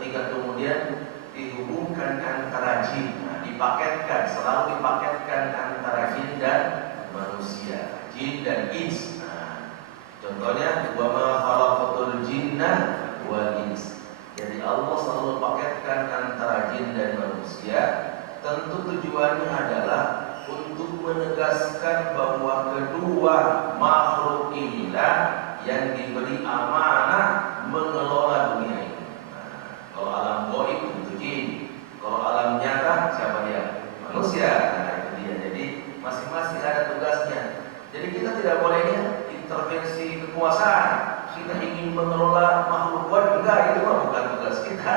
ketika kemudian dihubungkan antara jin, dipaketkan, selalu dipaketkan antara jin dan manusia, jin dan ins. Contohnya, wa ma khalaqatul jinna wal ins. Jadi Allah selalu paketkan antara jin dan manusia. Tentu tujuannya adalah untuk menegaskan bahwa kedua makhluk inilah yang diberi amanah mengelola dunia ini. Kalau alam gaib itu jin, kalau alam nyata siapa dia? Manusia. Itu dia. Jadi masing-masing ada tugasnya. Jadi kita tidak bolehnya intervensi kekuasaan. Kita ingin mengelola makhluk gaib, enggak, itu bukan tugas kita.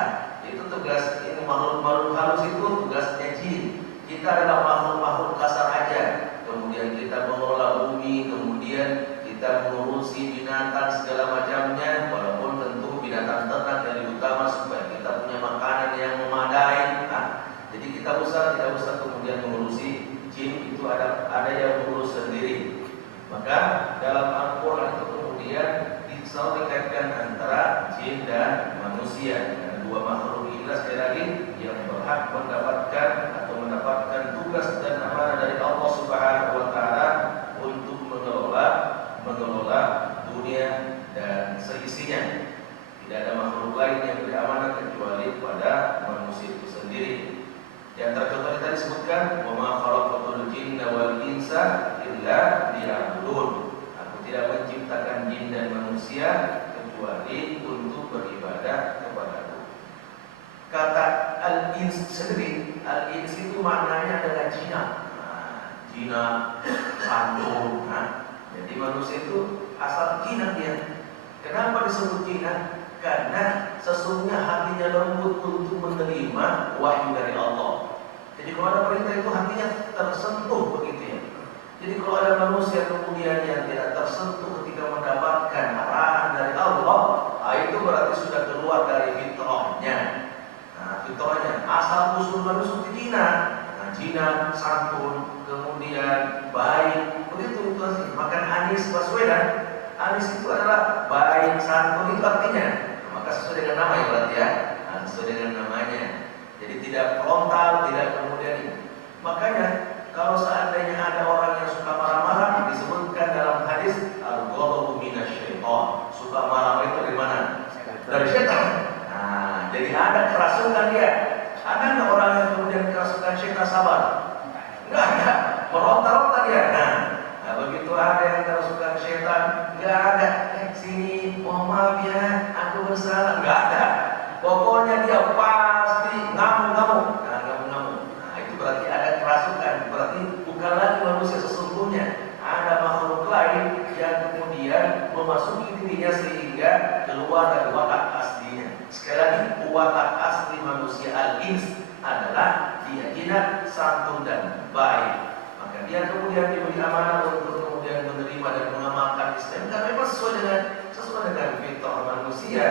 Itu tugas ini, makhluk halus itu tugasnya jin. Kita adalah makhluk-makhluk kasar aja. Kemudian kita mengelola bumi, kemudian kita mengurusi binatang segala macamnya, walaupun tentu binatang ternak yang utama supaya kita punya makanan yang memadai. Jadi kita tidak usah kemudian mengurusi jin, itu ada yang mengurus sendiri. Maka dalam Al-Quran itu kemudian selalu dikaitkan antara jin dan manusia. Dan dua makhluk inilah sekali lagi yang berhak mendapatkan tugas dan amanah dari Allah Subhanahu wa taala untuk mengelola dunia dan seisinya. Tidak ada makhluk lain yang beramanah kecuali pada manusia itu sendiri. Di antara contohnya tadi disebutkan, wa ma khalaqatul jinna wal insa illa liya'budun. Aku tidak menciptakan jin dan manusia kecuali untuk beribadah kepadaku. Kata al-ins sendiri, al-ins itu maknanya adalah jinak. Jinak, santun. Jadi manusia itu asal jinak dia. Kenapa disebut jinak? Karena sesungguhnya hatinya lembut untuk menerima wahyu dari Allah. Jadi kalau ada perintah itu hatinya tersentuh begitu ya. Jadi kalau ada manusia kemudian yang tidak tersentuh ketika mendapatkan arahan dari Allah, itu berarti sudah keluar dari fitrahnya. Fitrahnya asal usul manusia itu jinak, santun, kemudian baik, begitu itu sih. Makan Anies Baswedan, Anies itu adalah baik, santun, itu artinya. Maka sesuai dengan nama ya berarti ya, sesuai dengan namanya. Jadi tidak frontal, tidak kemudian. Makanya kalau seandainya ada orang yang suka marah-marah, disebutkan dalam hadis al-ghadabu minasyaiton. Suka marah itu dari mana? Dari setan. Jadi ada kerasukan dia. Ada nggak orang yang kemudian kerasukan setan sabar? Enggak ada. Meronta-ronta dia. Begitu ada yang kerasukan setan, enggak ada. Sini, mohon maaf ya, aku bersalah. Enggak ada. Pokoknya dia pasti ngamuk-ngamuk. Itu berarti ada kerasukan. Berarti bukan lagi manusia sesungguhnya. Ada makhluk lain yang kemudian memasuki dirinya sehingga keluar dari watak aslinya. Sekali lagi, watak asli manusia al-ins adalah dia jinak, santun dan baik. Maka dia kemudian diberi amanah untuk kemudian menerima dan mengamalkan Islam. Karena memang sesuai dengan fitrah manusia.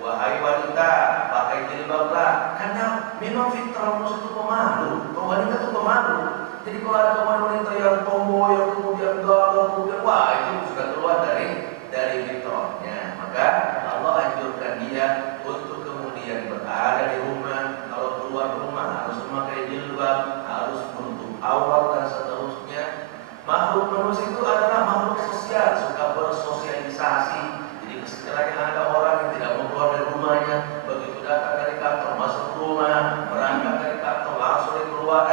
Wahai wanita, pakai jilbablah. Karena memang fitrah manusia itu pemalu. Wanita itu pemalu. Jadi kalau ada teman wanita yang tomboy, yang kemudian galau, kemudian itu sudah keluar dari fitrahnya. Maka Allah anjurkan dia untuk kemudian berada di rumah. Kalau keluar rumah harus memakai jilbab, harus menutup aurat dan seterusnya. Makhluk manusia itu adalah makhluk sosial, suka bersosialisasi. Jadi sekiranya ada orang yang tidak mau keluar dari rumahnya, begitu datang dari kantor masuk rumah, berangkat dari kantor langsung keluar,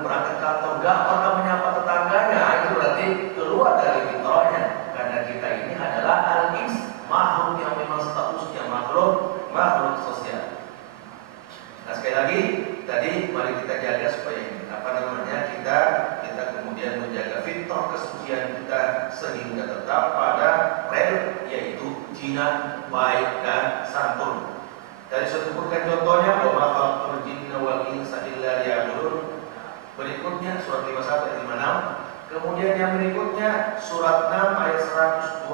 berangkat kantor, gak pernah menyapa tetangganya, itu berarti keluar dari fitrahnya. Karena kita ini adalah al-ins, makhluk yang memang statusnya makhluk sosial. Nah sekali lagi tadi mari kita jaga supaya kita kemudian menjaga fitrah kesucian kita sehingga tetap pada rel yaitu jinak, baik dan santun. Tadi saya sebutkan contohnya bahwa khalaqul jinna wal insa illa liya'budun. Berikutnya surat 51 ayat 56. Kemudian yang berikutnya surat 6 ayat 128.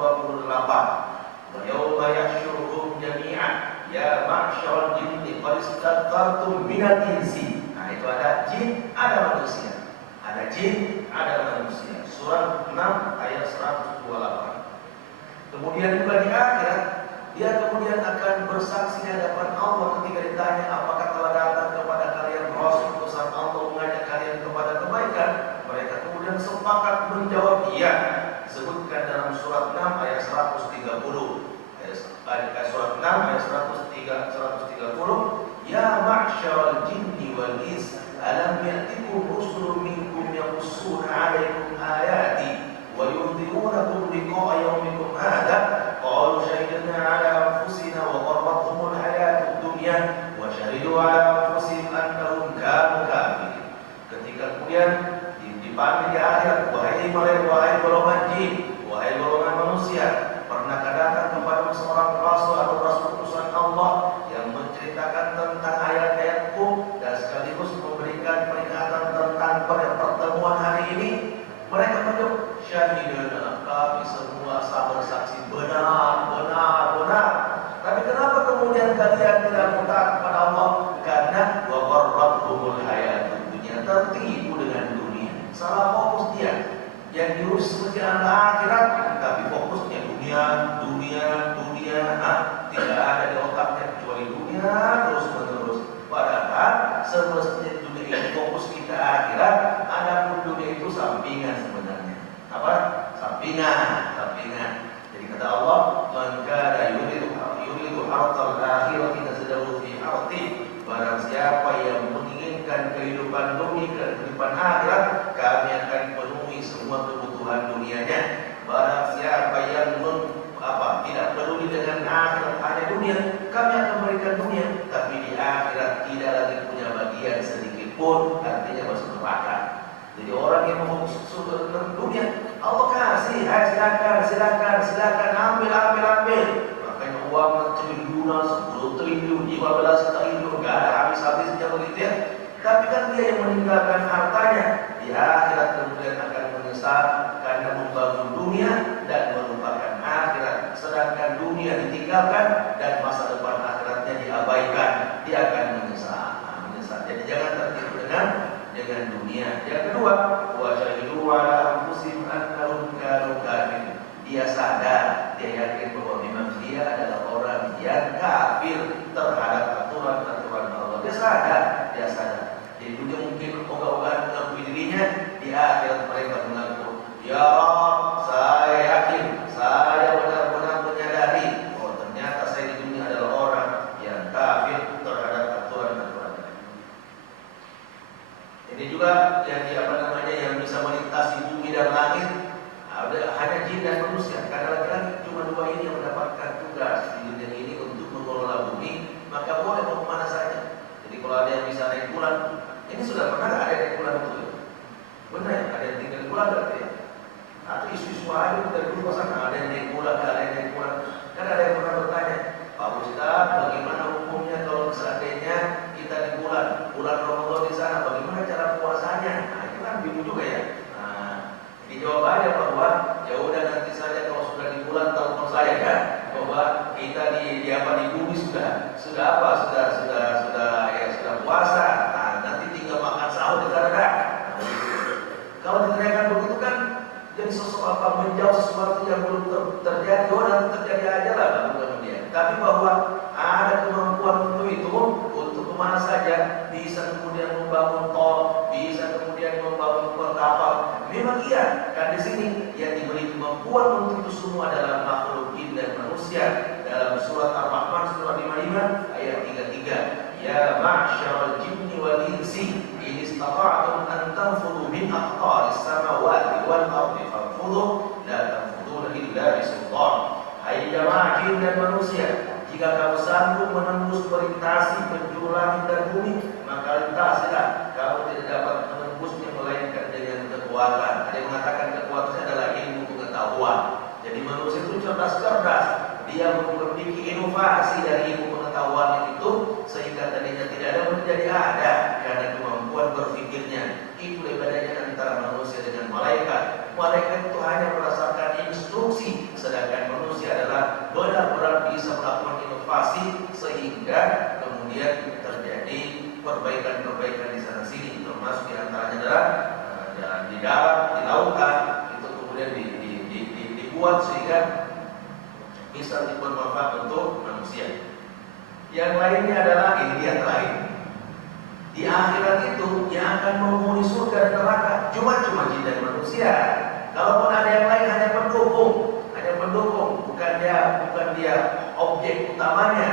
Wa yauma yahsyuruhum jami'an ya ma'syaral jinni qad istaghfartum minal insi. Nah itu ada jin, ada manusia. Ada jin, ada manusia. Surat 6 ayat 128. Kemudian juga di akhirat dia kemudian akan bersaksi di hadapan Allah ketika ditanya, apakah telah datang kepada kalian Rasul utusan Allah mengajak kalian kepada kebaikan? Mereka kemudian sepakat menjawab iya. Disebutkan dalam surat 6 ayat 130. Surat 6 ayat 130, ya ma'syaral jinni wal ins alam ya'tikum rusulun minkum yaqussuna 'alaikum ayati wa yunzirunakum liqa'a yawmikum hadha qalu shahidna 'ala anfusina wa gharratuhumul hayatud dunya wa shahidu 'ala anfusihim annahum kanu kafirin. Ketika kemudian dipanggil di akhirat, wahai golongan jin, wahai golongan manusia, pernahkah datang kepada seorang rasul atau rasul utusan Allah yang menceritakan tentang ayat-ayatku dan sekaligus memberikan peringatan tentang pertemuan hari ini? Mereka menjawab, syahidana, kami semua bersaksi benar. Tapi kenapa kemudian kalian tidak taat kepada Allah? Karena wa gharratuhumul hayatud dunya, tertipu dengan dunia, salah fokus dia. Yang diurus sebagian akhirat, tapi fokusnya dunia. Tidak ada di otaknya kecuali dunia terus menerus. Padahal semestinya dunia itu fokus kita akhirat, adapun dunia itu sampingan sebenarnya. Apa? Sampingan. Jadi kata Allah, man kana yuridu hartal akhirati nazdahu fi harti. Barang siapa yang menginginkan kehidupan dunia, kehidupan akhirat, kami akan penuhi semua kebutuhan dunianya. Barang siapa yang tidak peduli dengan akhirat, hanya dunia, kami akan memberikan dunia, tapi di akhirat tidak lagi punya bagian sedikit pun, artinya masuk neraka. Jadi orang yang mau surga dan dunia, Allah kasih, silakan, ambil. Makanya uang triliunan, 10 triliun, 15 triliun, gak ada habis-habisnya begitu ya. Tapi kan dia yang meninggalkan hartanya, di akhirat kemudian akan menyesal karena membangun dunia dan melupakan akhirat. Sedangkan dunia ditinggalkan dan masa depan akhiratnya diabaikan, dia akan menyesal. Jadi jangan tertipu dengan dunia. Yang kedua, wa syahidu 'ala anfusihim annahum kanu kafirin. Dia sadar, dia yakin bahwa memang dia adalah orang yang kafir terhadap aturan-aturan Allah. Dia sadar. Di dunia mungkin ogah-ogahan mengakui dirinya, di akhirat mereka mengaku, ya Rabb, saya yakin, saya benar-benar menyadari bahwa ternyata saya di dunia adalah orang yang kafir terhadap aturan-aturan. Ini juga yang bisa melintasi bumi dan langit, hanya jin dan manusia. Karena laki-laki cuma dua ini yang mendapatkan tugas di dunia ini untuk mengelola bumi, maka boleh mau kemana saja. Jadi kalau ada yang bisa naik bulan, ini sudah pernah ada yang naik bulan betul? Benar ya? Ada yang tinggal di bulan berarti ya? Atau isu-isu aja dari dulu pasangan, ada yang naik bulan, ada yang naik bulan. Kan ada yang pernah bertanya, Pak Ustaz, bagaimana hukumnya kalau seandainya kita di bulan Ramadan di sana, bagaimana cara puasanya? Nah itu kan bingung juga ya. Nah, dijawab aja bahwa ya udah nanti saja kalau sudah di bulan telepon saya kan, bahwa kita di bumi sudah puasa. Nah, nanti tinggal makan sahur di sana. Kalau diterakan begitu kan jadi menjauh sesuatu yang belum terjadi. Nanti terjadi aja lah kemudian. Tapi bahwa ada kemampuan untuk kemana saja, bisa kemudian membangun tol, bisa kemudian membangun kapal. Memang iya, kan di sini yang diberi kemampuan untuk itu semua adalah makhluk jin dan manusia. Dalam surat Ar-Rahman surah 55 ayat 33. Ya ma'syaral jinni wal insi in istata'tum an tanfudhu min aqtaris samawati wal ardi fanfudhu la tanfudhuna illa bisultan. Hai jamaah jin dan manusia, jika kamu sanggup menembus melintasi penjuru langit dan bumi, maka lintasilah. Kamu tidak dapat menembusnya melainkan dengan kekuatan. Ada yang mengatakan kekuatannya adalah ilmu pengetahuan. Jadi manusia itu cerdas. Dia memiliki inovasi dari ilmu pengetahuan itu, sehingga tadinya tidak ada menjadi ada karena kemampuan berpikirnya. Itu bedanya antara manusia dengan malaikat. Malaikat itu hanya berdasarkan instruksi, sedangkan manusia adalah benar-benar bisa melakukan inovasi sehingga kemudian terjadi perbaikan-perbaikan di sana sini, termasuk diantaranya adalah di darat, di lautan itu kemudian dibuat sehingga bisa bermanfaat untuk manusia. Yang lainnya adalah ini dia terakhir. Di akhirat itu yang akan menghuni surga dan neraka cuma jin dan manusia. Kalaupun ada yang lain hanya pendukung, bukan dia objek utamanya.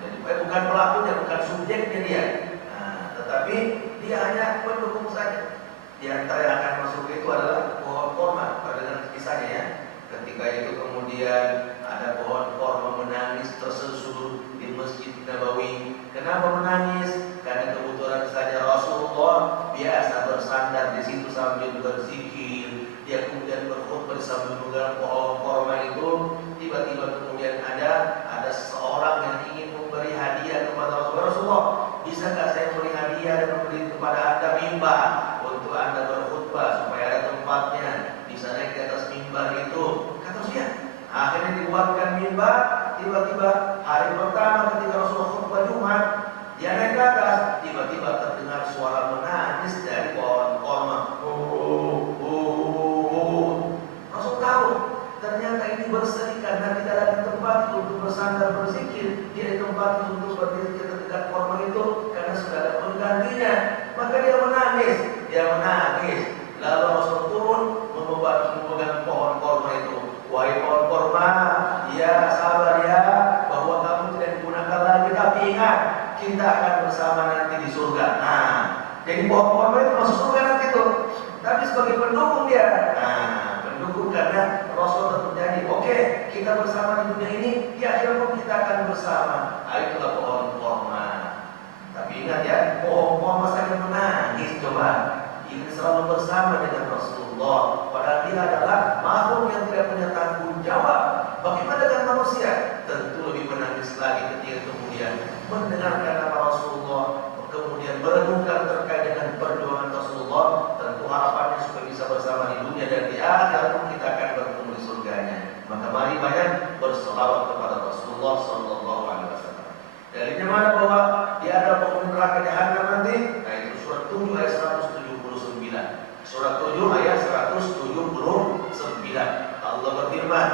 Jadi bukan pelakunya, bukan subjeknya dia. Nah, tetapi dia hanya pendukung saja. Di antara yang akan masuk itu adalah pohon korma. Pada dengan kisahnya ya. Ketika itu kemudian ada pohon korma menangis tersusul di Masjid Nabawi. Kenapa menangis? Karena kebetulan saja Rasulullah biasa bersandar di situ sambil berzikir. Dia kemudian berkhutbah sambil memegang pohon korma itu. Tiba-tiba kemudian ada seseorang yang ingin memberi hadiah kepada Rasulullah. Bisakah saya memberi hadiah dan memberi kepada Anda mimbar untuk Anda berkhutbah supaya ada tempatnya bisa naik di atas mimbar itu? Kata dia. Akhirnya dibuatkan mimbar. Tiba-tiba hari pertama ketika Rasulullah khutbah Jumat, dia naik ke atas. Tiba-tiba terdengar suara menangis dari pohon korma. Rasul tahu ternyata ini berseri karena tidak ada tempat untuk bersandar berzikir. Dia di tempat untuk berdiri dekat korma itu karena sudah ada penggantinya. Maka dia menangis. Lalu Rasul turun memegang pohon korma itu. Wahai pohon korma, ya sabar ya, bahwa kamu tidak digunakan lagi, tapi ingat kita akan bersama nanti di surga. Nah, jadi pohon korma itu masuk surga nanti itu. Tapi sebagai pendukung dia. Nah, pendukung karena Rasul tetap janji, oke, kita bersama di dunia ini, di akhirat pun kita akan bersama. Nah, itulah pohon korma. Tapi ingat ya, pohon korma saja menangis coba. Ini selalu bersama dengan Rasulullah. Padahal dia adalah makhluk yang tidak punya tanggung jawab. Bagaimana dengan manusia? Tentu lebih menangis lagi ketika kemudian mendengarkan nama Rasulullah, kemudian merenungkan terkait dengan perjuangan Rasulullah. Tentu harapannya supaya bisa bersama di dunia dan di akhirat kita akan bertemu di surganya. Maka mari banyak berselawat kepada Rasulullah Sallallahu Alaihi Wasallam. Dari mana bahwa dia ada penghuni neraka jahanam nanti? Nah itu surat 7 ayat 179. Surat 7 ayat 179. Allah berfirman,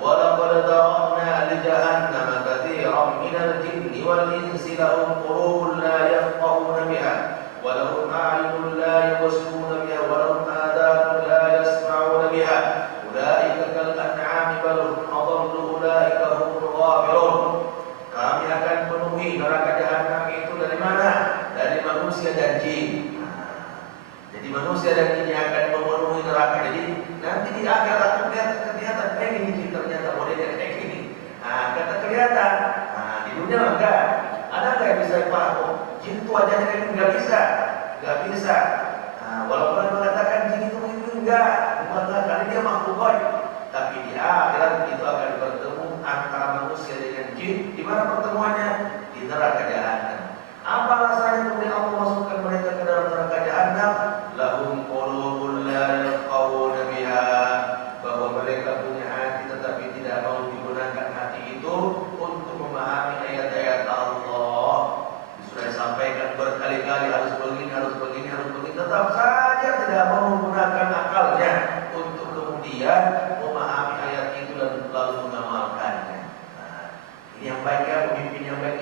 "Walaqad dara'na li jahannama katsiran minal jinni wal insi lahum qulubun la yafqahuna biha wa lahum a'yunun la yubsiruna biha wa lahum adhanun la yasma'una biha ulaika kal an'ami bal hum adallu ulaika humul ghafilun." Kami akan penuhi neraka jahanam itu dari mana? Dari manusia dan jin. Jadi manusia dan jin yang akan memenuhi neraka. Jadi nanti di akhirat akan kelihatan kayak gini, ternyata modelnya kayak gini. Nah, kata kelihatan. Nah, di dunia enggak. Ada nggak yang bisa paham? Jin itu wajahnya kayak gini? Nggak bisa. Nah, walaupun mengatakan jin itu enggak, karena dia makhluk gaib. Tapi di akhirat itu akan bertemu antara manusia dengan jin. Di mana pertemuannya? Di neraka jahanam. Apa alasannya kemudian Allah masukkan mereka ke dalam neraka jahanam? Lahum qulubun la yafqahuna biha, bahwa mereka punya hati tetapi tidak mau digunakan hati itu untuk memahami ayat-ayat Allah. Sudah disampaikan berkali-kali harus begini, tetap saja tidak mau menggunakan akalnya untuk kemudian memahami ayat itu dan lalu mengamalkannya. Nah, ini yang baik ya, pemimpin yang baik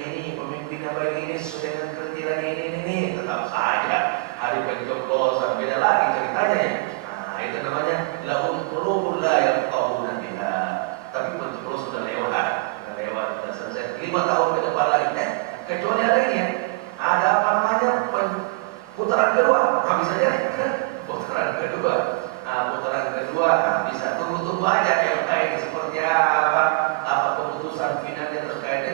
ini sesuai dengan kriteria ini, tetap saja hari pencoblosan beda lagi ceritanya ya. Nah, itu namanya lahum qulubun la yafqahuna biha. Tapi pencoblosan sudah lewat, sudah selesai. 5 tahun ke depan lagi. Kecuali ada ini ya. Ada apa namanya? Putaran kedua. Nah, bisa jadi putaran kedua. Bisa tunggu aja MK ini seperti apa keputusan finalnya terkait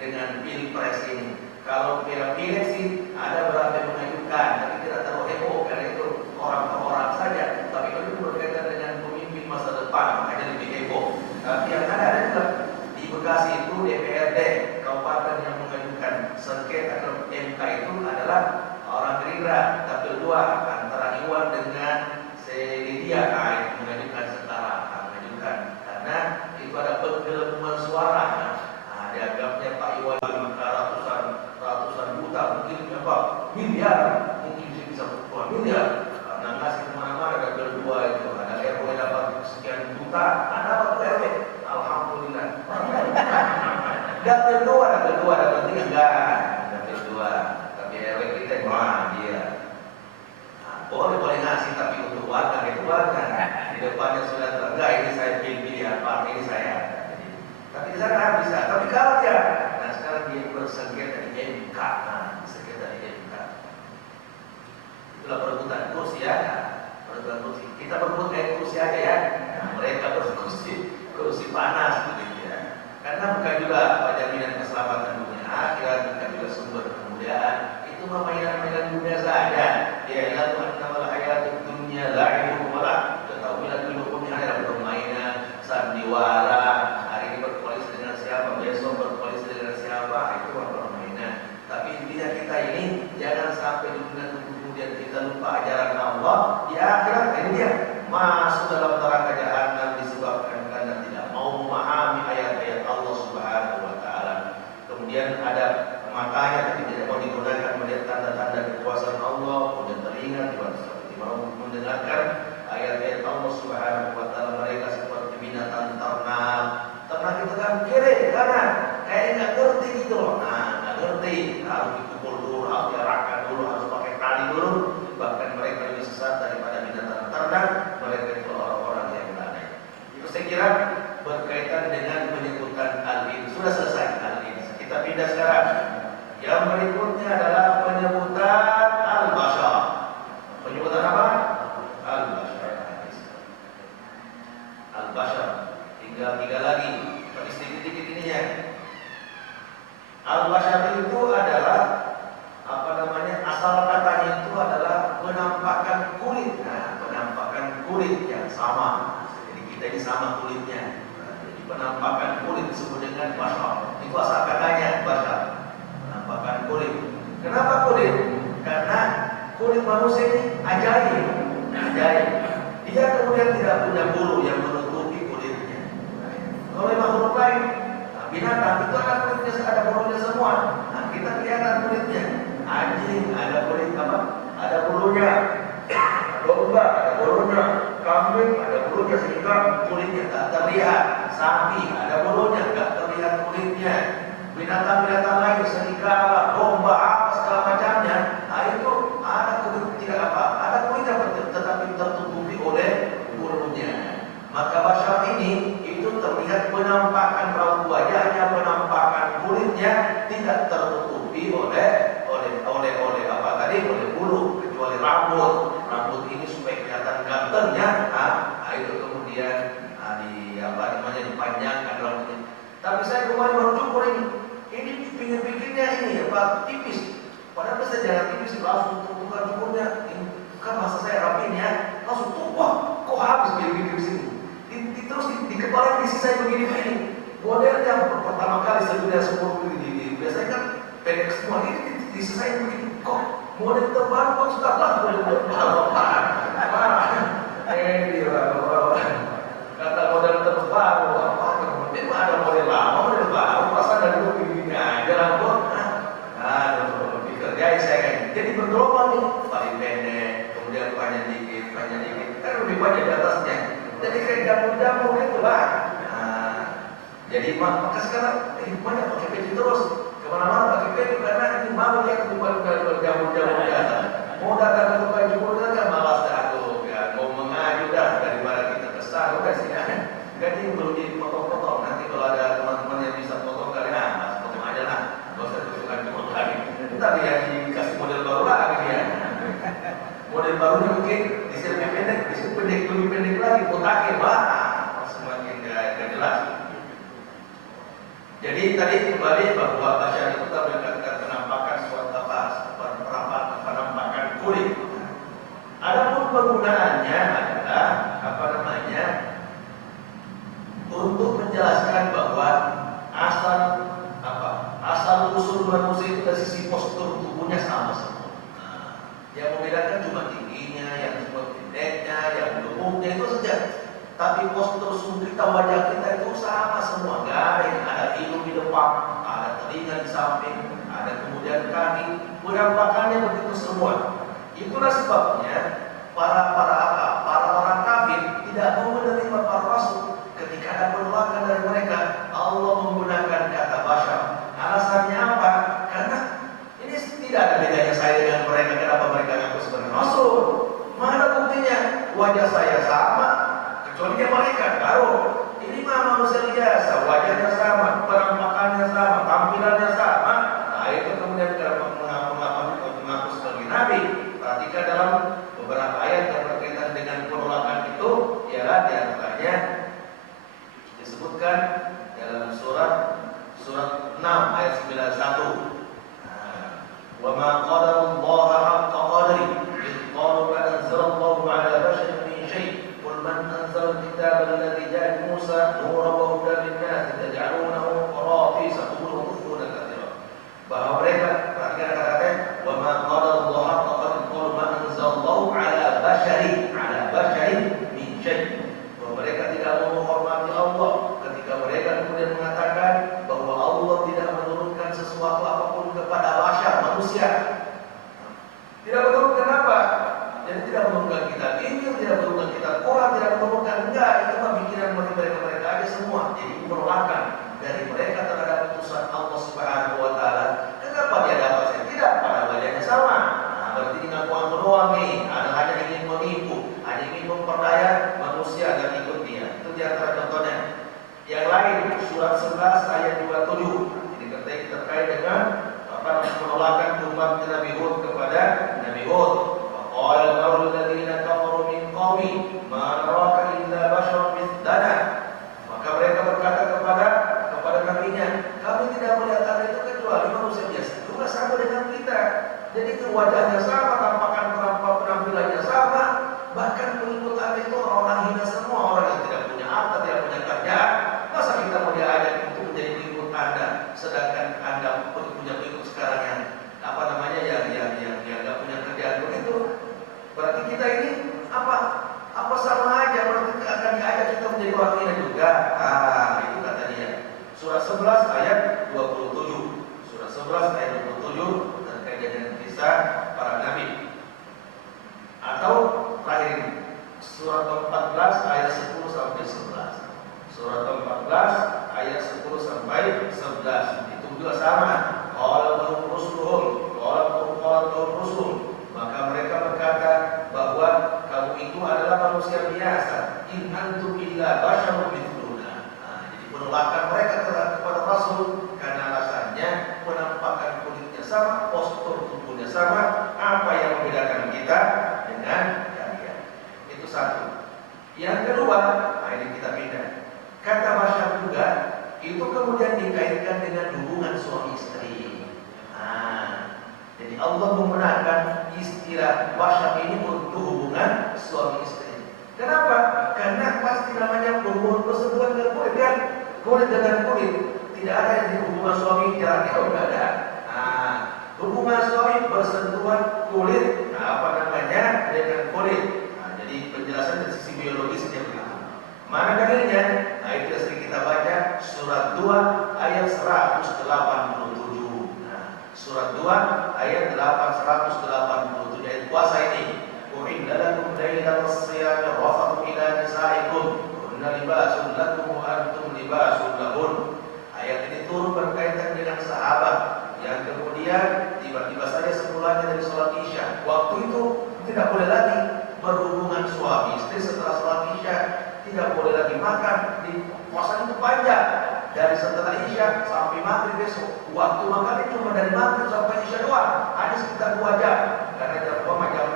dengan pilpres ini. Kalau pilih sih ada berapa yang mengajukan, tapi tidak terlalu heboh karena itu orang per orang saja. Tapi kalau itu berkaitan dengan pemimpin masa depan, makanya lebih heboh. Tapi yang ada juga di Bekasi itu DPRD kabupaten yang mengajukan sengketa ke MK itu adalah orang Gerindra, tapi dua antara Iwan dengan Lydia mengajukan setara, karena itu ada penggelembungan suara. Nah, dianggapnya Pak Iwan ratusan juta, mungkin miliar, mungkin bisa puluhan miliar. Karena ngasih kemana-mana ada berdua itu, ada RW dapat sekian juta, ada apa tuh RW? Alhamdulillah. tapi kalah dia. Nah sekarang dia bersengketa di MK. Nah, sengketa di MK. Itulah perebutan kursi ya. Perebutan kursi. Kita berebut kursi aja ya. Nah, mereka kursi panas begitu ya. Karena bukan juga jaminan keselamatan dunia akhirat, bukan juga sumber kemuliaan. Itu mah mainan-mainan dunia saja. Ya lalu annamal hayatud dunya la'ibun wa la tatawilan dulu punya ada permainan sandiwara. Hari ini berkoalisi dengan siapa, besok berkoalisi dengan siapa, itu permainan. Tapi intinya kita ini jangan sampai di dunia kemudian kita lupa ajaran Allah. Di akhirat ini dia masuk dalam neraka jahanam disebabkan karena tidak mau memahami ayat-ayat Allah Subhanahu wa taala. Kemudian ada matanya tapi tidak mau digunakan melihat tanda-tanda kekuasaan Allah, kemudian telinga seperti mau mendengarkan ayat-ayat Allah Subhanahu wa taala. Mereka seperti binatang ternak. Ternak itu kan kiri kanan, kayak nggak ngerti gitu loh. Nah, nggak ngerti, harus dipukul dulu, harus diarahkan dulu, harus pakai tali dulu. Bahkan mereka lebih sesat daripada binatang ternak. Mereka itu orang-orang yang aneh. Itu saya kira berkaitan dengan penyebutan al-in. Sudah selesai al-in. Kita pindah sekarang. Yang berikutnya adalah penyebutan al-bashar. Penyebutan apa? Al-bashar. Al-bashar. Tinggal 3 lagi. Tapi sedikit-sedikit ininya. Al-bashar itu adalah apa namanya? Asal katanya itu adalah penampakan kulit. Nah, penampakan kulit yang sama. Jadi kita ini sama kulitnya. Jadi penampakan kulit disebut dengan bashar. Itu asal katanya bashar. Penampakan kulit. Kenapa kulit? Karena kulit manusia ini ajaib. Ajaib. Dia kemudian tidak punya bulu yang menutupi kulitnya. Kalau makhluk lain, binatang itu ada kulitnya, ada bulunya semua. Nah, kita kelihatan kulitnya. Anjing ada kulit apa? Ada bulunya. Domba ada bulunya. Kambing ada bulunya sehingga kulitnya tak terlihat. Sapi ada bulunya, tak terlihat kulitnya. Binatang-binatang lain serigala, domba, apa segala macamnya. Nah itu ada kulit tidak apa? Ada kulitnya tetapi tertutupi oleh bulunya. Maka bashar ini itu terlihat penampakan raut wajahnya, penampakan kulitnya tidak tertutupi oleh apa tadi, oleh bulu, kecuali rambut. Rambut ini supaya kelihatan gantengnya, itu kemudian di apa namanya dipanjangkan rambutnya. Tapi saya kemarin baru cukur ini pinggir-pinggirnya ini apa tipis. Padahal saya jangan tipis, langsung tukar cukurnya. Ini kan masa saya rapinya, langsung tuh wah kok habis pinggir-pinggir sini. Terus di kepala isi saya begini-begini. Modelnya pertama kali sedunia 10 ini biasanya kan pendek semua, ini diselesaikan begini. Kok model terbaru kok sudah lah model terbaru parah. Kata model terbaru apa? Memang ada model lama, model baru. Perasaan dari dulu begini aja rambut. Dikerjain saya kan. Jadi bergelombang nih, paling pendek, kemudian panjang dikit, kan lebih banyak di atasnya. Jadi kayak jamur-jamur itu lah. Jadi maka sekarang banyak pakai peci terus. Kemana-mana pakai peci karena ini malu ya bukan jamur-jamur di atas. Mau datang ke tukang cukur kan malas dah tuh. Ya, mau mengaju dah daripada kita kesal udah sih ya. Jadi belum dipotong-potong. Nanti kalau ada teman-teman yang bisa potong kali potong aja lah. Gak usah tukang cukur lagi. Ntar dia dikasih model baru lagi ya. Model barunya mungkin di sini pendek, di sini pendek, lebih pendek lagi, botaknya semakin gak jelas. Jadi tadi kembali bahwa bashar itu berkaitan penampakan suatu penampakan kulit. Adapun penggunaannya adalah apa namanya? Untuk menjelaskan bahwa asal usul manusia itu dari sisi postur tubuhnya sama semua. Yang membedakan cuma tingginya, yang cuma pendeknya, yang gemuknya itu saja. Tapi postur kita, wajah kita itu sama semua. Gak ada yang ada hidung di depan, ada telinga di samping, ada kemudian kaki. Penampakannya begitu semua. Itulah sebabnya para orang kafir tidak mau menerima para rasul ketika ada penolakan dari mereka. Allah menggunakan kata bashar. Alasannya apa? Karena ini tidak ada bedanya saya dengan mereka. Kenapa mereka ngaku sebagai rasul? Mana buktinya? Wajah saya sama, kecuali dia malaikat baru. Ini mah manusia biasa, wajahnya sama, penampakannya wa ma qadarullaha haqqa qadri id qalu ma anzalallahu ala basharin min syai' qul man anzala al-kitaba alladhi ja'a Musa nuran wa hudan lin-nas taj'alunahu qaratisa tubduuna katsiran. Bahwa mereka, perhatikan kata-katanya, wa ma qadarullaha haqqa qadri qalu ma anzalallahu ala basharin min syai'. Bahwa mereka tidak menghormati Allah ketika mereka kemudian mengatakan bahwa Allah tidak menurunkan sesuatu apapun kepada bashar, manusia. Tidak menurunkan apa? Jadi tidak menurunkan kitab Injil, tidak menurunkan kitab Quran, tidak menurunkan, enggak, itu mah bikinan mereka aja semua. Jadi penolakan dari mereka terhadap putusan Allah Subhanahu wa taala. Kenapa dia dapat, saya tidak? Pada wajahnya sama. Nah, berarti ini ngaku-ngaku doang nih. Ada hanya ingin menipu, hanya ingin memperdaya manusia dan ikut dia. Itu di antara contohnya. Yang lain, surat 11 ayat 27. Ini terkait dengan penolakan umat Nabi Hud kepada Nabi Hud. Qala al-qawl alladziina kafaru min qaumi ma naraka illa basharan mithlana. Maka mereka berkata kepada nabinya, kami tidak melihat Anda itu kecuali manusia biasa, juga sama dengan kita. Jadi itu wajahnya sama, tampakan penampilannya sama, bahkan pengikut Anda itu orang hina semua, orang yang tidak punya harta, tidak punya kerjaan. Masa kita mau diajak itu menjadi pengikut Anda, sedangkan Anda punya pengikut sekarang yang yang nggak punya kerjaan begitu. Berarti kita ini apa sama aja, berarti akan diajak kita menjadi orang hina juga. Itu kata dia. Surat 11 ayat 27. Surat 11 ayat 27 terkait dengan kisah para nabi. Atau terakhir ini, surat 14 ayat 10 sampai 11. Surat 14 ayat 10 sampai 11. Itu juga sama. Qala rusul. Maka mereka berkata bahwa kamu itu adalah manusia biasa. In antum illa basyarun mithluna. Jadi penolakan mereka kepada Rasul karena alasannya penampakan kulitnya sama, postur tubuhnya sama. Apa yang membedakan kita dengan kalian? Itu satu. Yang kedua, ini kita pindah. Kata basyar juga itu kemudian dikaitkan dengan hubungan suami istri. Jadi Allah menggunakan istilah basyar ini untuk hubungan suami istri. Kenapa? Karena pasti namanya hubungan bersentuhan dengan kulit kan? Kulit dengan kulit. Tidak ada yang di hubungan suami jaraknya tidak ada. Hubungan suami bersentuhan kulit, dengan kulit. Jadi penjelasan dari sisi biologisnya begitu. Mana dalilnya? Itu yang sering kita baca surat 2 ayat 187. Surat 2 ayat 187 ayat puasa ini. Uhilla lakum lailatas siyami rafathu ila nisaikum kunna libasun lakum wa antum libasun lahun. Ayat ini turun berkaitan dengan sahabat yang kemudian tiba-tiba saja semulanya dari sholat Isya. Waktu itu tidak boleh lagi berhubungan suami istri setelah sholat Isya, tidak boleh lagi makan. Di puasa itu panjang, dari setelah Isya sampai maghrib besok. Waktu makan cuma dari maghrib sampai Isya doang, hanya sekitar 2 jam. Karena jam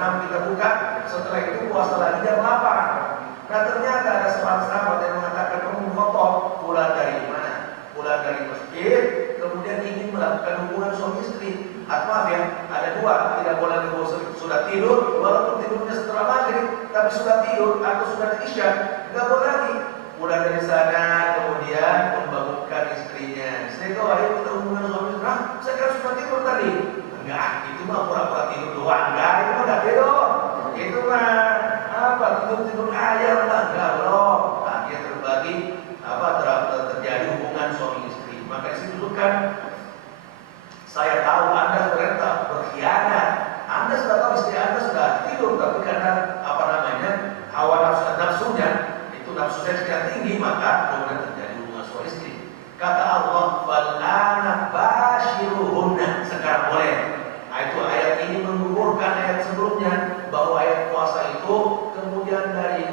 6 kita buka, setelah itu puasa lagi jam 8. Nah ternyata ada seorang sahabat yang mengatakan, kamu khotbah pulang dari mana? Pulang dari masjid, kemudian ingin melakukan hubungan suami istri. Maaf ya, ada 2, tidak boleh sudah tidur, walaupun tidurnya setelah maghrib, tapi sudah tidur atau sudah Isya, tidak boleh lagi. Pulang dari sana, kemudian membangunkan istrinya. Istri kau, ayo kita hubungan suami istri. Saya kan sudah tidur tadi. Enggak, itu mah pura-pura tidur doang. Enggak, itu mah enggak tidur. Itu mah tidur ayam lah, enggak bro. Dia terbagi terjadi hubungan suami istri. Maka di situ kan saya tahu Anda sebenarnya berkhianat. Anda sudah tahu istri Anda sudah tidur, tapi karena hawa nafsunya itu nafsu yang tinggi, maka kemudian terjadi hubungan suami istri. Kata Allah, "Fal'ana bashiruhunna." Sekarang boleh. Itu ayat ini menggugurkan ayat sebelumnya bahwa ayat puasa itu kemudian dari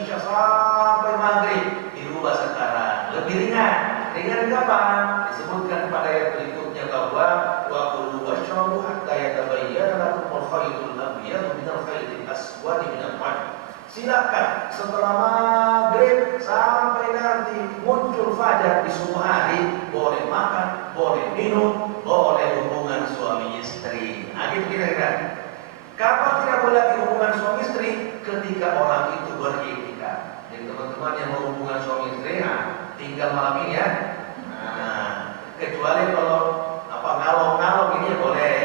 Isya sampai maghrib dirubah sekarang lebih ringan. Ringan kapan? Disebutkan pada ayat berikutnya bahwa wa kulu washrabu hatta yatabayyana lakum al-khaytul abyadu minal khaytil aswadi minal fajr. Silakan setelah maghrib sampai nanti muncul fajar di subuh hari, boleh makan, boleh minum, boleh hubungan suami istri. itu kira-kira. Kapan tidak boleh lagi hubungan suami istri? Ketika orang itu beriktikaf. Jadi teman-teman yang mau hubungan suami istri, tinggal malam ini ya. Kecuali kalau ngalong-ngalong ini ya boleh,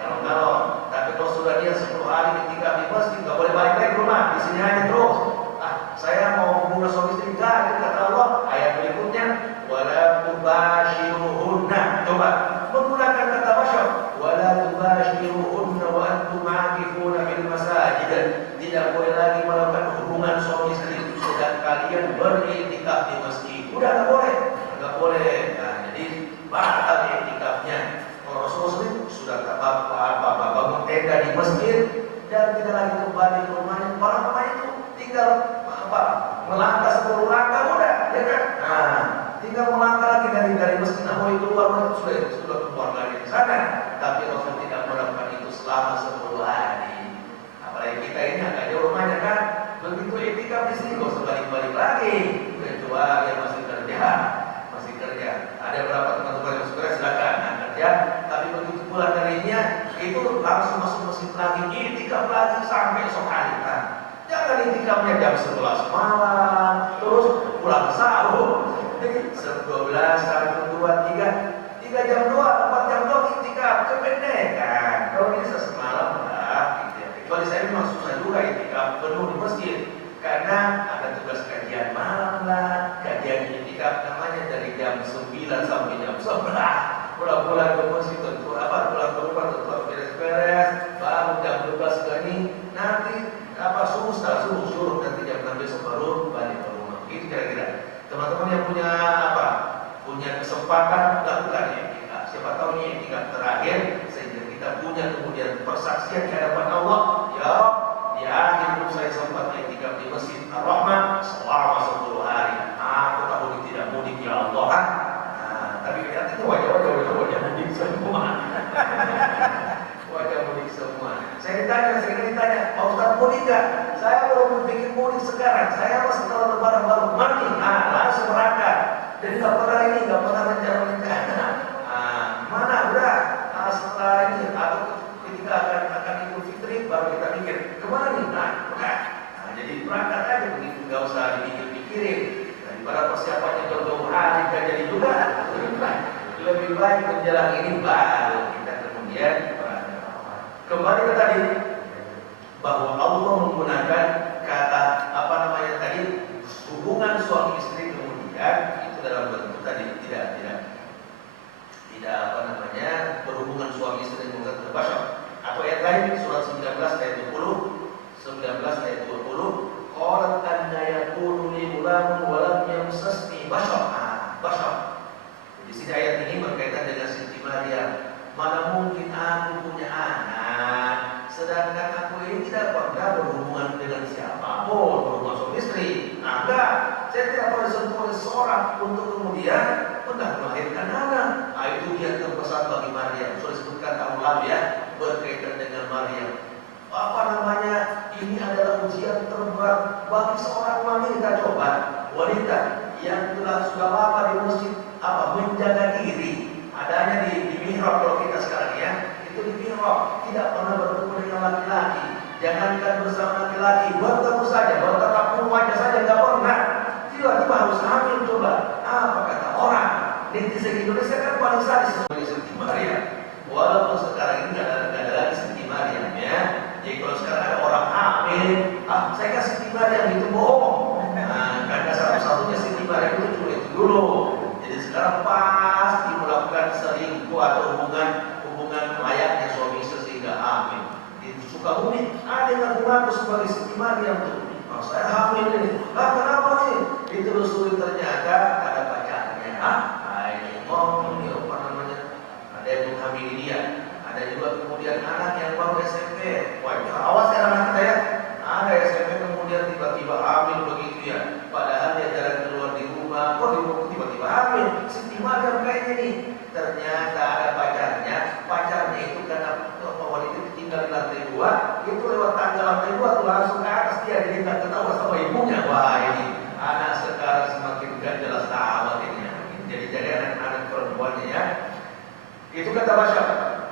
ngalong-ngalong. Tapi kalau sudah dia 10 hari iktikaf di masjid, nggak boleh balik lagi ke rumah, di sini aja terus. Saya mau hubungan suami istri, enggak, itu kata Allah. Ayat berikutnya, wala tubashiruhunna. Coba menggunakan kata basyar, wala tubashiruhunna wa antum aakifuna fil masajid. Tidak boleh lagi melakukan hubungan suami istri sedang kalian beriktikaf di masjid. Udah nggak boleh, nggak boleh. Nah, jadi batal iktikafnya. Kalau Rasulullah sudah bangun tenda di masjid dan tidak lagi kembali ke rumahnya, orang itu tinggal melangkah 10 langkah udah, ya kan? Tinggal melangkah lagi dari masjid, mau keluar sudah keluar dari sana. Tapi Rasul tidak melakukan itu selama 10 hari. Apalagi kita ini agak jauh rumahnya kan, begitu iktikaf di sini nggak usah balik-balik lagi. Kecuali yang masih kerja. Ada berapa teman-teman yang sudah silakan kerja. Tapi begitu pulang darinya itu langsung masuk masjid lagi, iktikaf lagi sampai esok hari. Jangan iktikafnya jam 11 malam, terus pulang sahur. Jadi 12 sampai 3 jam 4 jam doang iktikaf, kependekan. Kalau bisa semalam lah, kecuali saya memang susah juga iktikaf penuh di masjid, karena ada tugas kajian malam lah, kajian iktikaf namanya dari jam 9 sampai jam 11. Pulang-pulang ke masjid tentu pulang ke rumah tentu beres-beres, baru jam 12 gini, nanti suruh nanti jam 6 besok baru balik ke rumah. Itu kira-kira. Teman-teman yang punya kesempatan lakukan iktikaf. Siapa tahu ini iktikaf terakhir sehingga kita punya kemudian persaksian di hadapan Allah. Ya, di akhir hidup saya sempat iktikaf di Masjid Ar-Rahmah selama 10 hari. Aku tahun ini tidak mudik ya Allah. Tapi kelihatan itu wajah mudik semua. Wajah mudik semua. Saya ditanya, Pak Ustaz mudik gak? Saya baru berpikir mudik sekarang. Saya setelah lebaran baru mati. Langsung berangkat. Jadi nggak pernah rencana. Mana udah? Setelah ini atau ketika akan Idul Fitri baru kita mikir kemana nih? Udah. Jadi berangkat aja begitu, nggak usah dipikir-pikirin. Daripada persiapannya jauh-jauh hari nggak jadi juga. Lebih baik menjelang ini baru kita kemudian berangkat. Kembali ke tadi bahwa Allah menggunakan kata hubungan suami istri kemudian itu dalam bentuk tadi tidak berhubungan suami istri menggunakan berbashar. Atau ayat lain surat 19 ayat 20 qalat anna yakunu li ghulamun wa lam yamsasni bashar. Di sini ayat ini berkaitan dengan Siti Maryam. Mana mungkin aku punya anak sedangkan aku ini tidak pernah berhubungan dengan siapapun, berhubungan suami istri. Enggak, saya tidak pernah disentuh oleh seorang untuk kemudian melahirkan anak. Itu dia terpesan bagi Maryam. Sudah disebutkan tahun lalu ya, berkaitan dengan Maryam. Ini adalah ujian terberat bagi seorang wanita yang sudah lama di masjid menjaga diri. Adanya di mihrab kalau kita sekarang ya, itu di mihrab, tidak pernah bertemu dengan laki-laki. Jangankan bersama laki-laki, bertemu saja, bertatap muka wajah saja nggak pernah. Tiba-tiba harus hamil coba. Apa kata orang? Netizen Indonesia kan paling sadis sebagai Siti Maryam. Walaupun sekarang ini nggak ada lagi Siti Maryam ya. Jadi kalau sekarang ada orang hamil, saya kan Siti Maryam itu bohong. Karena satu-satunya Siti Maryam itu cuma itu dulu. Jadi sekarang pasti melakukan selingkuh atau hubungan layaknya suami istri sehingga hamil. Di Sukabumi ada yang ngaku-ngaku sebagai Siti Maryam tuh. Saya hamil ini. Kenapa nih? Ditelusuri ternyata ada pacarnya. Ada yang menghamili dia. Ada juga kemudian anak yang baru SMP. Awas ya anak kita ya. Ada SMP kemudian tiba-tiba hamil begitu ya. Padahal dia jalan keluar di rumah, tiba-tiba hamil. Siti Maryam kayaknya nih. Ternyata ada pacarnya itu karena wanita itu tinggal di lantai 2, itu lewat tangga lantai 2 tuh langsung ke atas dia, jadi nggak ketahuan sama ibunya. Wah ini anak sekarang semakin gak jelas tamat ini. Jadi anak-anak perempuannya ya. Itu kata Basyar.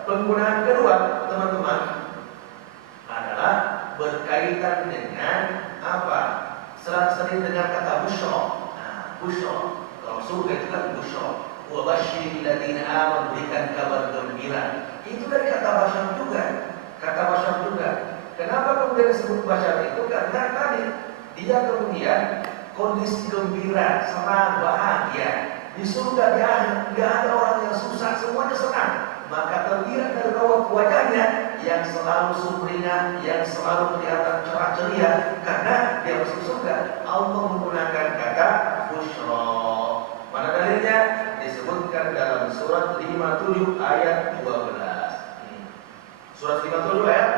Penggunaan kedua, teman-teman, adalah berkaitan dengan apa? Sering dengan kata busyra. Nah, busyra. Kalau surga itu kan busyra. Wa basyiril ladzina amanu, berikan kabar gembira. Itu dari kata basyar juga. Kata basyar juga. Kenapa kemudian disebut basyar itu? Karena tadi dia kemudian kondisi gembira, senang, bahagia. Di surga di akhir tidak ada orang yang susah, semuanya senang. Maka terlihat dari raut wajahnya yang selalu sumringah, yang selalu kelihatan cerah ceria, karena dia masuk surga. Allah menggunakan kata busyra. Mana dalilnya? Disebutkan dalam surat 57 ayat 12. Surat 57 ayat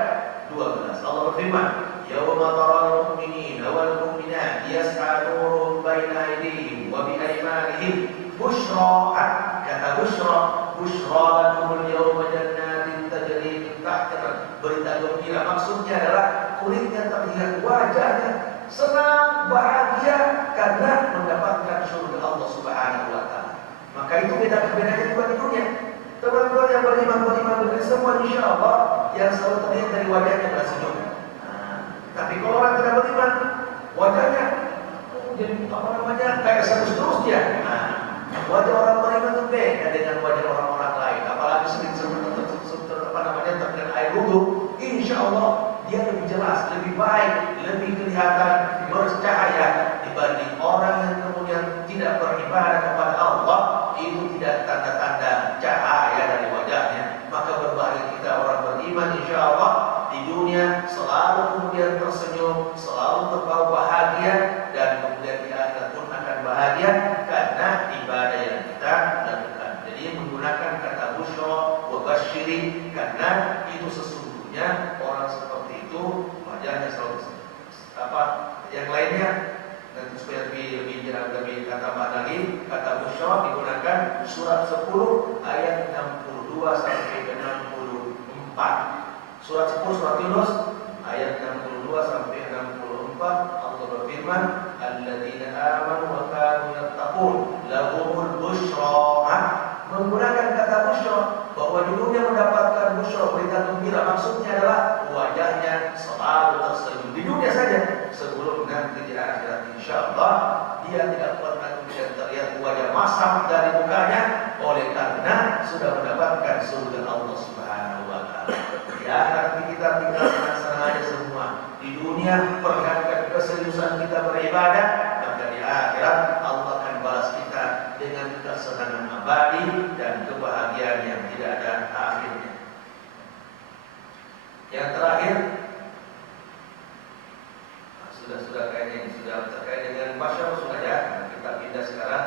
12. Allah berfirman, "Yauma taral mu'minina wal mu'minat yas'a nuruhum baina aydihim wa bi aymanihim busyra." Kata busyra, busyra lakumul yawma jannatin tajri min tahtiha. Berita gembira maksudnya adalah kulitnya terlihat, wajahnya senang, bahagia karena mendapatkan surga Allah Subhanahu wa taala. Maka itu beda-bedanya juga di dunia. Teman-teman yang beriman semua insyaallah yang selalu terlihat dari wajahnya adalah senyum. Tapi kalau orang tidak beriman, wajahnya jadi kayak terus dia. Wajah orang beriman itu beda dengan wajah orang-orang lain. Apalagi sering terkena air wudhu, insya Allah dia lebih jelas, lebih baik, lebih kelihatan bercahaya dibanding orang yang kemudian tidak beribadah kepada Allah. Itu tidak tanda-tanda cahaya dari wajahnya. Maka berbahaya kita orang beriman, insya Allah di dunia selalu kemudian tersenyum, selalu terbawa bahagia, dan kemudian di akhirat pun akan bahagia karena ibadah yang kita lakukan. Jadi menggunakan kata busyra wa basyiri karena itu sesungguhnya orang seperti itu wajahnya selalu apa yang lainnya. Dan supaya lebih tambah lagi, kata busyra digunakan surat 10 ayat 62 sampai 64. Surat 10 surat Yunus ayat 62 sampai 64, Allah berfirman, "Alladzina amanu wa kanu yattaqun lahumul busyra." Menggunakan kata busyra bahwa di dunia mendapatkan busyra, berita gembira, maksudnya adalah wajahnya selalu tersenyum di dunia saja, sebelum nanti di akhirat insyaallah dia tidak pernah kemudian terlihat wajah masam dari mukanya, oleh karena sudah mendapatkan surga Allah Subhanahu wa taala. Di akhirat kita tinggal senang-senang aja semua. Di dunia perhatikan keseriusan kita beribadah, maka di akhirat Allah akan balas kita dengan kesenangan abadi dan kebahagiaan yang tidak ada akhirnya. Yang terakhir, sudah kayaknya ini sudah terkait dengan basyar, sudah ya. Kita pindah sekarang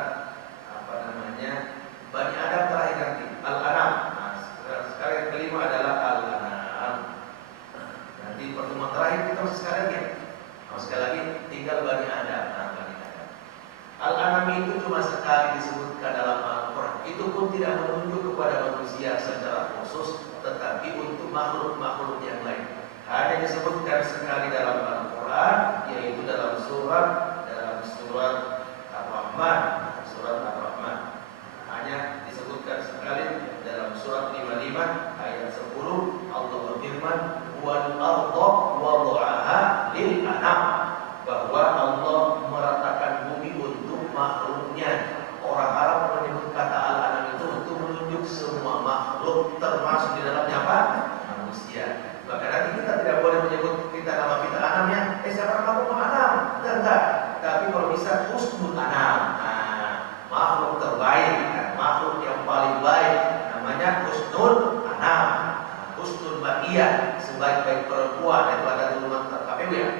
Bani Adam terakhir nanti Al-An'am. Sekarang yang kelima adalah Al-An'am. Nanti pertemuan terakhir kita masih sekali lagi. Sekali lagi tinggal Bani Adam. Bani Adam. Al-An'am itu cuma sekali disebutkan dalam Al-Quran. Itu pun tidak menunjuk kepada manusia secara khusus, tetapi untuk makhluk-makhluk yang lain. Hanya disebutkan sekali dalam Al-Quran, yaitu dalam surat Ar-Rahman. Surat Ar-Rahman hanya disebutkan sekali dalam surat 55 ayat 10. Allah berfirman, "Wal arda wada'aha lil anam." Bahwa Allah meratakan bumi untuk makhluknya. Orang Arab menyebut kata al-anam itu untuk menunjuk semua makhluk, termasuk di dalamnya apa? Manusia. Maka nanti kita tidak boleh menyebut nama kita anamnya, siapa kamu anam? Enggak. Tapi kalau bisa husnul anam, makhluk terbaik, makhluk yang paling baik, namanya husnul anam, husnul baqiyah, sebaik-baik perempuan. Itu ada di rumah KPU ya.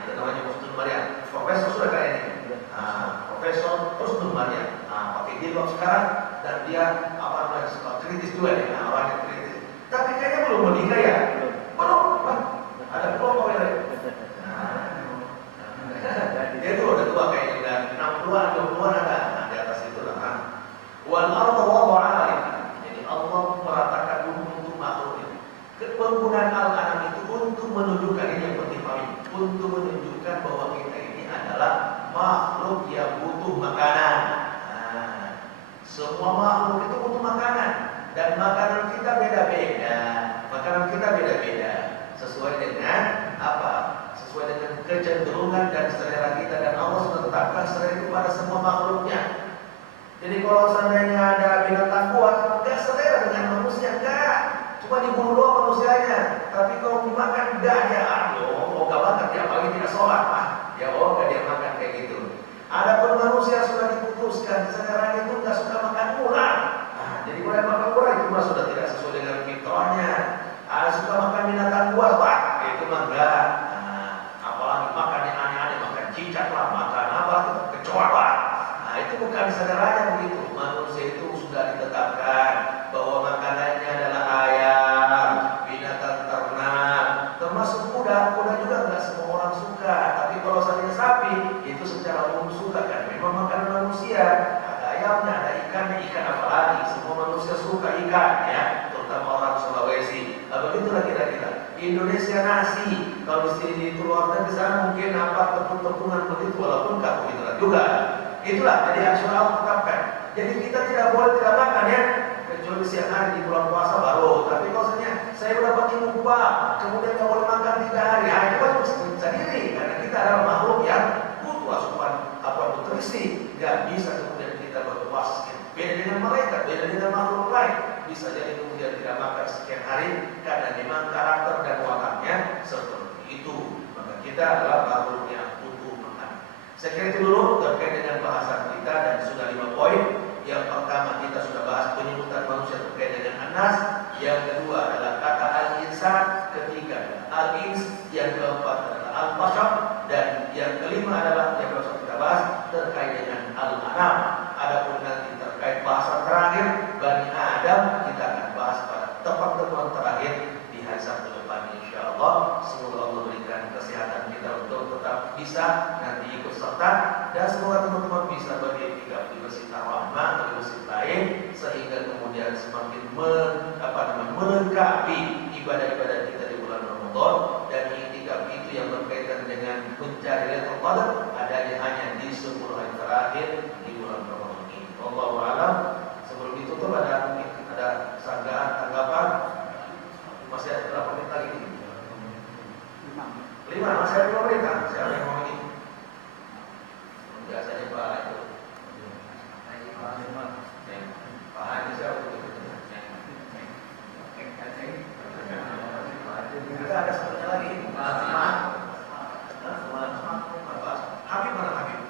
Itu namanya husnul Maryam. Profesor sudah kayak ini. Profesor husnul Maryam. Pakai jilbab sekarang, dan dia apa namanya, kritis juga nih. Orangnya kritis. Tapi kayaknya belum menikah ya. Belum. Ada belum ya? Dia tuh udah tua kayaknya, udah 60-an, 20-an ada. Di atas itu lah. Wal arda wada'aha. Jadi Allah meratakan bumi untuk makhluk ini. Penggunaan al-anam itu untuk menunjukkan, ini yang penting kami, untuk menunjukkan bahwa kita ini adalah makhluk yang butuh makanan. Semua makhluk itu butuh makanan, dan makanan kita kecenderungan dan selera kita, dan Allah sudah tetapkan selera itu pada semua makhluknya. Jadi kalau seandainya ada binatang buas, nggak selera dengan manusia, nggak. Cuma dibunuh doang manusianya. Tapi kalau dimakan, nggak dia. Oh, nggak makan dia, apalagi tidak sholat. Ya nggak dia makan kayak gitu. Adapun manusia sudah diputuskan, seleranya itu nggak suka makan ular. Jadi boleh makan ular itu mah sudah tidak sesuai dengan fitrahnya. Suka makan binatang buas, itu mah enggak. Apalagi makan yang aneh-aneh, makan cicak lah, makan apa, kecoa. Itu bukan seleranya begitu. Manusia itu sudah ditetapkan bahwa makanannya adalah ayam, binatang ternak, termasuk kuda. Kuda juga nggak semua orang suka. Tapi kalau seandainya sapi, itu secara umum suka kan. Memang makanan manusia. Ada ayamnya, ada ikannya, ikan apalagi. Semua manusia suka ikan, ya. Terutama orang Sulawesi. Begitulah kira-kira. Di Indonesia nasi. Kalau di sini di luar negeri sana mungkin apa tepung-tepungan begitu, walaupun karbohidrat juga. Itulah jadi Rasulullah tetapkan. Jadi kita tidak boleh tidak makan, ya, kecuali siang hari di bulan puasa baru. Tapi kalau saya udah pakai lupa, kemudian nggak boleh makan 3 hari, itu kan bisa diri, karena kita adalah makhluk yang butuh asupan nutrisi. Nggak bisa kemudian kita berpuasa. Beda dengan mereka, beda dengan makhluk lain. Bisa jadi kemudian tidak makan sekian hari karena memang karakter dan wataknya seperti itu. Maka kita adalah makhluk yang butuh makan. Saya kira itu dulu terkait dengan bahasan kita, dan sudah 5 poin. Yang pertama kita sudah bahas penyebutan manusia terkait dengan An-Nas. Yang kedua adalah kata al-insan, ketiga al-ins, yang keempat adalah al-bashar, dan yang kelima adalah yang harus kita bahas terkait dengan al-anam. Adapun nanti terkait bahasan terakhir Bani Adam, kita akan bahas pada teman-teman terakhir di hari Sabtu depan, insyaallah. Semoga Allah berikan kesehatan kita untuk tetap bisa nanti ikut serta, dan semoga teman-teman bisa beriktikaf di Masjid Ar-Rahmah atau di masjid lain, sehingga kemudian semakin melengkapi ibadah-ibadah kita di bulan Ramadan. Dan iktikaf itu yang berkaitan dengan mencari Lailatul Qadar adanya hanya di 10 hari terakhir di bulan Ramadan ini. Wallahu a'lam. Sebelum ditutup ada sanggahan, tanggapan? Masih ada berapa menit lagi? 5, masih ada 5 menit kan? Siapa yang mau ini? Biasanya Pak itu. Pak Haji siapa? Kita ada satunya lagi. Habib mana Habib?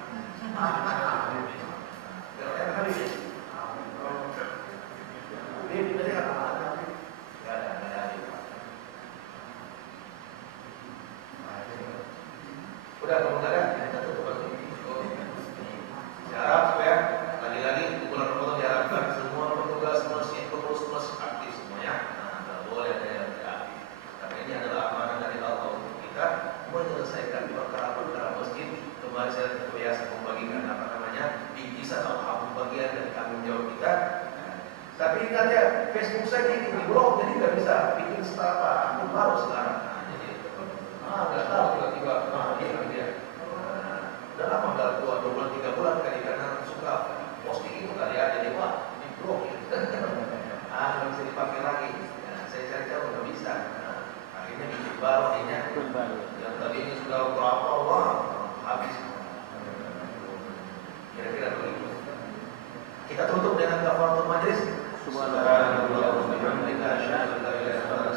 Udah, kalau nggak ada, kita tutup lagi. Saya harap supaya lagi-lagi bulan Ramadan diharapkan semua petugas masjid, pengurus masjid aktif semuanya. Nggak boleh ada yang tidak aktif. Karena ini adalah amanah dari Allah untuk kita menyelesaikan perkara-perkara masjid. Kemarin saya terbiasa membagikan bingkisan atau bagian dari tanggung jawab kita. Tapi ingat ya, Facebook saya di blog, jadi nggak bisa bikin akun baru sekarang. Jadi nggak tahu tiba-tiba dia. Udah lama nggak 2 bulan 3 bulan kali, karena suka posting itu kali ya, jadi wah di blog gitu. Nggak bisa dipakai lagi. Saya cari-cari nggak bisa. Akhirnya bikin baru akhirnya. Yang tadinya sudah berapa habis. Kira-kira begitu. Kita tutup dengan kafaratul majlis. Subhanallah wa bihamdihi, asyhadu an la ilaha illa anta